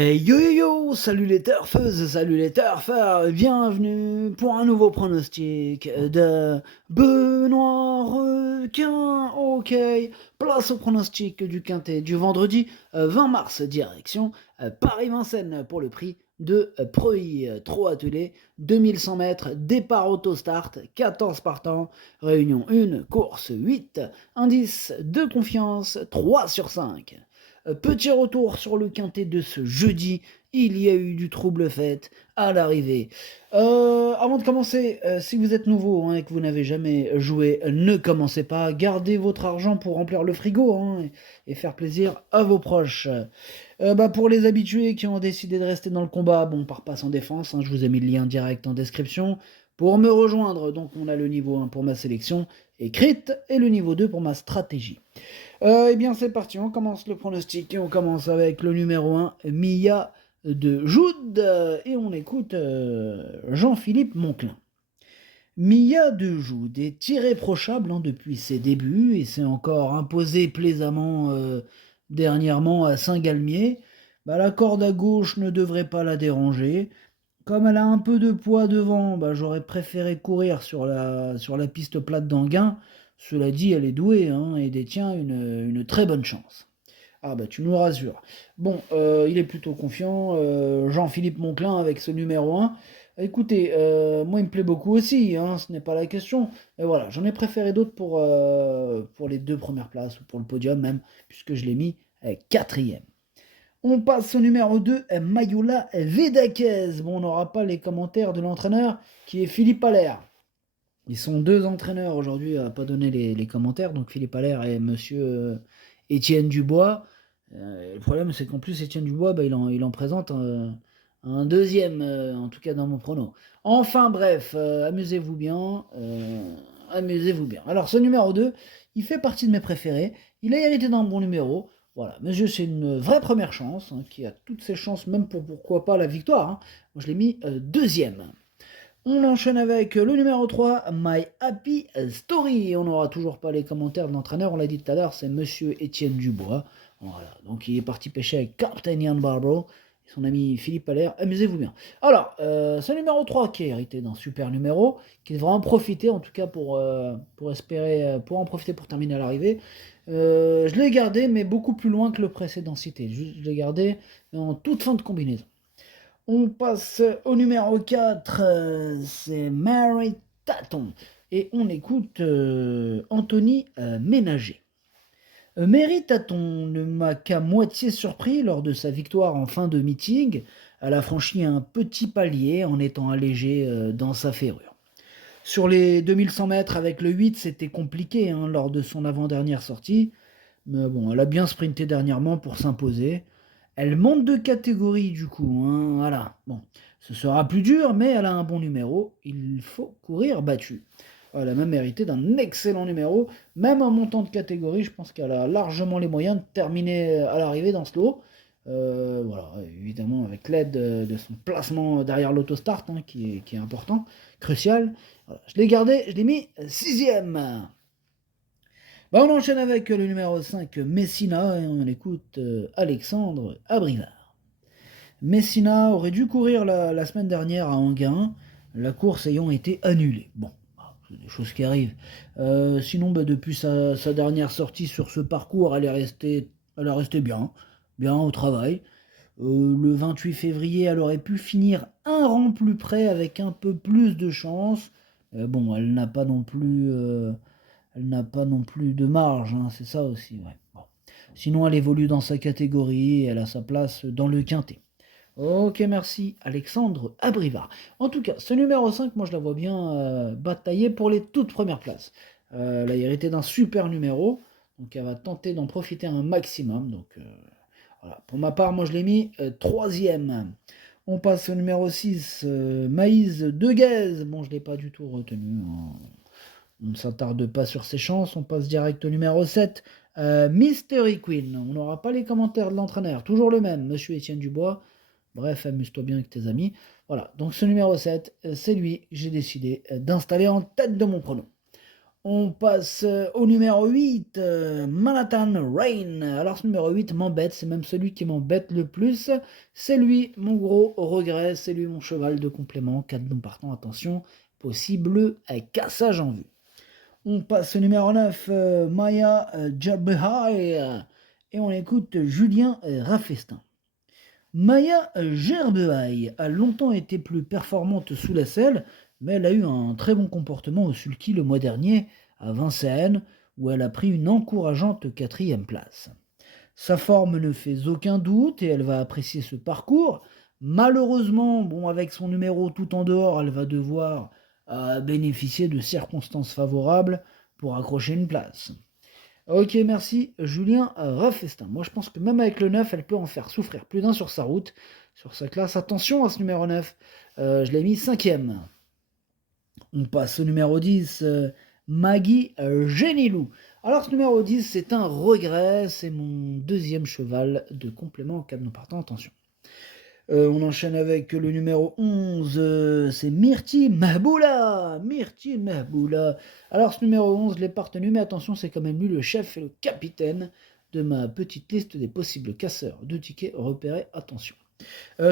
Yo yo yo, salut les turfeuses, salut les turfeurs, bienvenue pour un nouveau pronostic de Benoît Requin. Ok, place au pronostic du Quintet du vendredi 20 mars, direction Paris-Vincennes pour le prix de Preuilly, trop attelé, 2100 mètres, départ auto-start, 14 partants, réunion 1, course 8, indice de confiance 3 sur 5. Petit retour sur le quintet de ce jeudi, il y a eu du trouble fait à l'arrivée. Avant de commencer, si vous êtes nouveau et que vous n'avez jamais joué, ne commencez pas, gardez votre argent pour remplir le frigo et faire plaisir à vos proches. Pour les habitués qui ont décidé de rester dans le combat, bon, on part pas sans défense, je vous ai mis le lien direct en description. Pour me rejoindre, donc on a le niveau 1 pour ma sélection écrite et le niveau 2 pour ma stratégie. Eh bien, c'est parti, on commence le pronostic et on commence avec le numéro 1, Mia de Joude, et on écoute Jean-Philippe Monclin. Mia de Joude est irréprochable depuis ses débuts et s'est encore imposée plaisamment dernièrement à Saint-Galmier. La corde à gauche ne devrait pas la déranger. Comme elle a un peu de poids devant, j'aurais préféré courir sur la piste plate d'Anguin. Cela dit, elle est douée et détient une très bonne chance. Ah tu nous rassures. Bon, il est plutôt confiant, Jean-Philippe Monclin avec ce numéro 1. Écoutez, moi il me plaît beaucoup aussi, ce n'est pas la question. Mais voilà, j'en ai préféré d'autres pour les deux premières places, ou pour le podium même, puisque je l'ai mis quatrième. On passe au numéro 2, Mayula Vedakez. Bon, on n'aura pas les commentaires de l'entraîneur qui est Philippe Allaire. Ils sont deux entraîneurs aujourd'hui à ne pas donner les commentaires, donc Philippe Allaire et monsieur Étienne Dubois. Le problème, c'est qu'en plus, Étienne Dubois, il en présente un deuxième, en tout cas dans mon prono. Enfin bref, amusez-vous bien. Amusez-vous bien. Alors, ce numéro 2, il fait partie de mes préférés. Il a hérité d'un bon numéro. Voilà, monsieur, c'est une vraie première chance, qui a toutes ses chances, même pour pourquoi pas la victoire. Moi, je l'ai mis deuxième. On enchaîne avec le numéro 3, My Happy Story. On n'aura toujours pas les commentaires de l'entraîneur, on l'a dit tout à l'heure, c'est monsieur Étienne Dubois. Voilà, donc il est parti pêcher avec Captain Ian Barbaro et son ami Philippe Allaire. Amusez-vous bien. Alors, ce numéro 3 qui est hérité d'un super numéro, qui devra en profiter en tout cas pour espérer, pour en profiter pour terminer à l'arrivée. Je l'ai gardé, mais beaucoup plus loin que le précédent cité. Je l'ai gardé en toute fin de combinaison. On passe au numéro 4, c'est Mary Taton. Et on écoute Anthony Ménager. Mary Taton ne m'a qu'à moitié surpris lors de sa victoire en fin de meeting. Elle a franchi un petit palier en étant allégée dans sa ferrure. Sur les 2100 mètres avec le 8, c'était compliqué lors de son avant-dernière sortie. Mais bon, elle a bien sprinté dernièrement pour s'imposer. Elle monte de catégorie du coup, voilà. Bon, ce sera plus dur, mais elle a un bon numéro. Il faut courir battu. Elle a même mérité d'un excellent numéro. Même en montant de catégorie, je pense qu'elle a largement les moyens de terminer à l'arrivée dans ce lot. Voilà, évidemment avec l'aide de son placement derrière l'autostart, qui est important, crucial. Voilà, je l'ai gardé, je l'ai mis sixième. On enchaîne avec le numéro 5, Messina, et on écoute Alexandre Abrivard. Messina aurait dû courir la semaine dernière à Anguin, la course ayant été annulée. Bon, c'est des choses qui arrivent. Sinon, depuis sa dernière sortie sur ce parcours, elle a resté bien au travail. Le 28 février, elle aurait pu finir un rang plus près avec un peu plus de chance. Bon, elle n'a pas non plus de marge, c'est ça aussi. Ouais. Bon. Sinon, elle évolue dans sa catégorie, elle a sa place dans le quintet. Ok, merci Alexandre Abrivard. En tout cas, ce numéro 5, moi je la vois bien batailler pour les toutes premières places. Elle a hérité d'un super numéro, donc elle va tenter d'en profiter un maximum. Donc voilà. Pour ma part, moi je l'ai mis troisième. On passe au numéro 6, Maïs de Guèze. Bon, je ne l'ai pas du tout retenu. On ne s'attarde pas sur ses chances, on passe direct au numéro 7, Mystery Queen. On n'aura pas les commentaires de l'entraîneur, toujours le même, monsieur Étienne Dubois. Bref, amuse-toi bien avec tes amis. Voilà, donc ce numéro 7, c'est lui que j'ai décidé d'installer en tête de mon pronom. On passe au numéro 8, Manhattan Rain. Alors ce numéro 8 m'embête, c'est même celui qui m'embête le plus. C'est lui, mon gros regret, c'est lui mon cheval de complément. 4 dons partant, attention, possible cassage en vue. On passe au numéro 9, Maya Gerbehai. Et on écoute Julien Raffestin. Maya Gerbehai a longtemps été plus performante sous la selle, mais elle a eu un très bon comportement au sulky le mois dernier à Vincennes, où elle a pris une encourageante 4e place. Sa forme ne fait aucun doute et elle va apprécier ce parcours. Malheureusement, bon, avec son numéro tout en dehors, elle va devoir bénéficier de circonstances favorables pour accrocher une place. Ok, merci Julien Raffestin. Moi je pense que même avec le 9, elle peut en faire souffrir plus d'un sur sa route, sur sa classe. Attention à ce numéro 9, je l'ai mis 5e. On passe au numéro 10, Maggie Genilou. Alors ce numéro 10, c'est un regret, c'est mon 2e cheval de complément en cas de non partant, attention. On enchaîne avec le numéro 11, c'est Myrti Mahboula. Myrti Mahboula. Alors ce numéro 11, je l'ai pas retenu, mais attention, c'est quand même lui le chef et le capitaine de ma petite liste des possibles casseurs de tickets repérés, attention.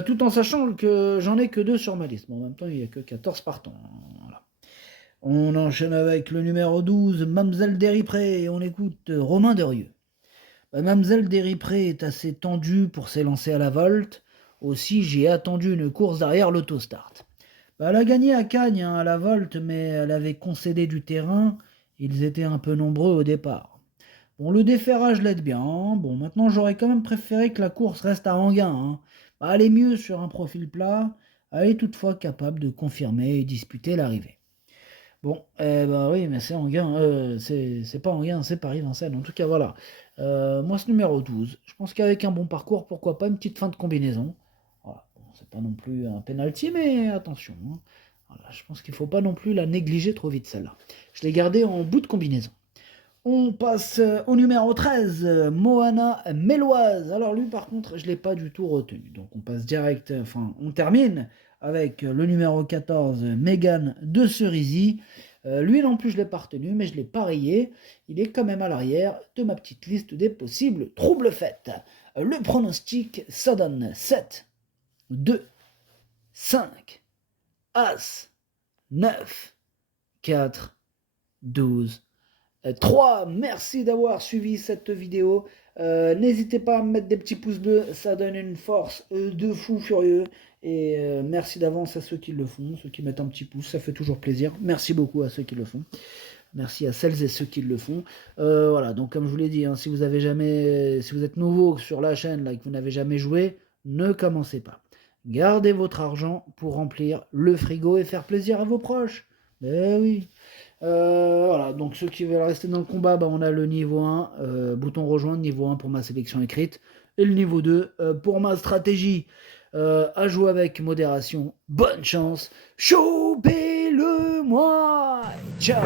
Tout en sachant que j'en ai que 2 sur ma liste. Bon, en même temps, il n'y a que 14 partants. Voilà. On enchaîne avec le numéro 12, Mamselle Deripré, et on écoute Romain Derieux. Mamselle Deripré est assez tendue pour s'élancer à la volte. Aussi, j'ai attendu une course derrière l'autostart. Elle a gagné à Cagnes à la volte, mais elle avait concédé du terrain. Ils étaient un peu nombreux au départ. Bon, le déferrage l'aide bien. Bon, maintenant, j'aurais quand même préféré que la course reste à Enghien. Elle est mieux sur un profil plat. Elle est toutefois capable de confirmer et disputer l'arrivée. Bon, oui, mais c'est Enghien. C'est pas Enghien, c'est Paris-Vincennes. En tout cas, voilà. Moi, ce numéro 12. Je pense qu'avec un bon parcours, pourquoi pas une petite fin de combinaison. Voilà. Bon, c'est pas non plus un penalty, mais attention. Voilà, je pense qu'il ne faut pas non plus la négliger trop vite, celle-là. Je l'ai gardée en bout de combinaison. On passe au numéro 13, Moana Méloise. Alors lui, par contre, je ne l'ai pas du tout retenu. Donc on passe direct, on termine avec le numéro 14, Mégane de Cerisy. Lui non plus, je ne l'ai pas retenu, mais je l'ai parié. Il est quand même à l'arrière de ma petite liste des possibles troubles faits. Le pronostic, ça donne 7, 2, 5, As, 9, 4, 12, 3. Merci d'avoir suivi cette vidéo. N'hésitez pas à me mettre des petits pouces bleus, ça donne une force de fou furieux. Et merci d'avance à ceux qui le font, ceux qui mettent un petit pouce, ça fait toujours plaisir. Merci beaucoup à ceux qui le font. Merci à celles et ceux qui le font. Voilà, donc comme je vous l'ai dit, si vous êtes nouveau sur la chaîne là, et que vous n'avez jamais joué, ne commencez pas. Gardez votre argent pour remplir le frigo et faire plaisir à vos proches. Eh oui. Voilà, donc ceux qui veulent rester dans le combat, on a le niveau 1, bouton rejoindre, niveau 1 pour ma sélection écrite, et le niveau 2 pour ma stratégie. À jouer avec modération. Bonne chance. Chopez-le moi. Ciao.